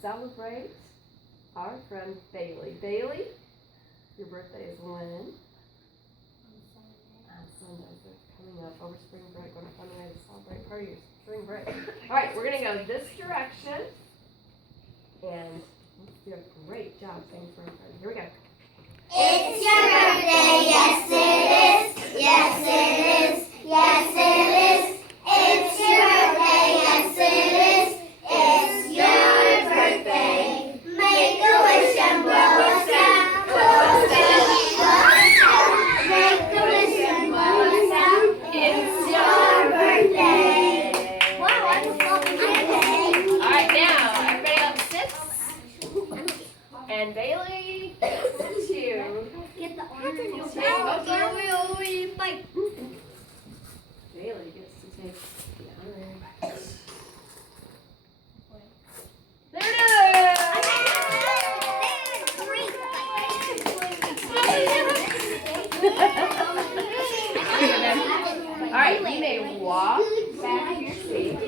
celebrate our friend Bailey. Bailey, your birthday is when? On Sunday. So it's coming up over spring break. What a fun way to celebrate part of your spring break. All right, we're going to go this direction. And let's do a great job singing for our friend. Here we go. It's your birthday, yes it is, yes it is, yes it is. It's your birthday, yes it is, it's your birthday. Make a wish and blow us out, blow us out, make a wish and blow us out. It's your birthday. Wow, I just love your birthday. All right, now everybody up sits. And Bailey, two. Get the orange. Bailey gets to take the honor. There it is! All right, you may walk back to your seat.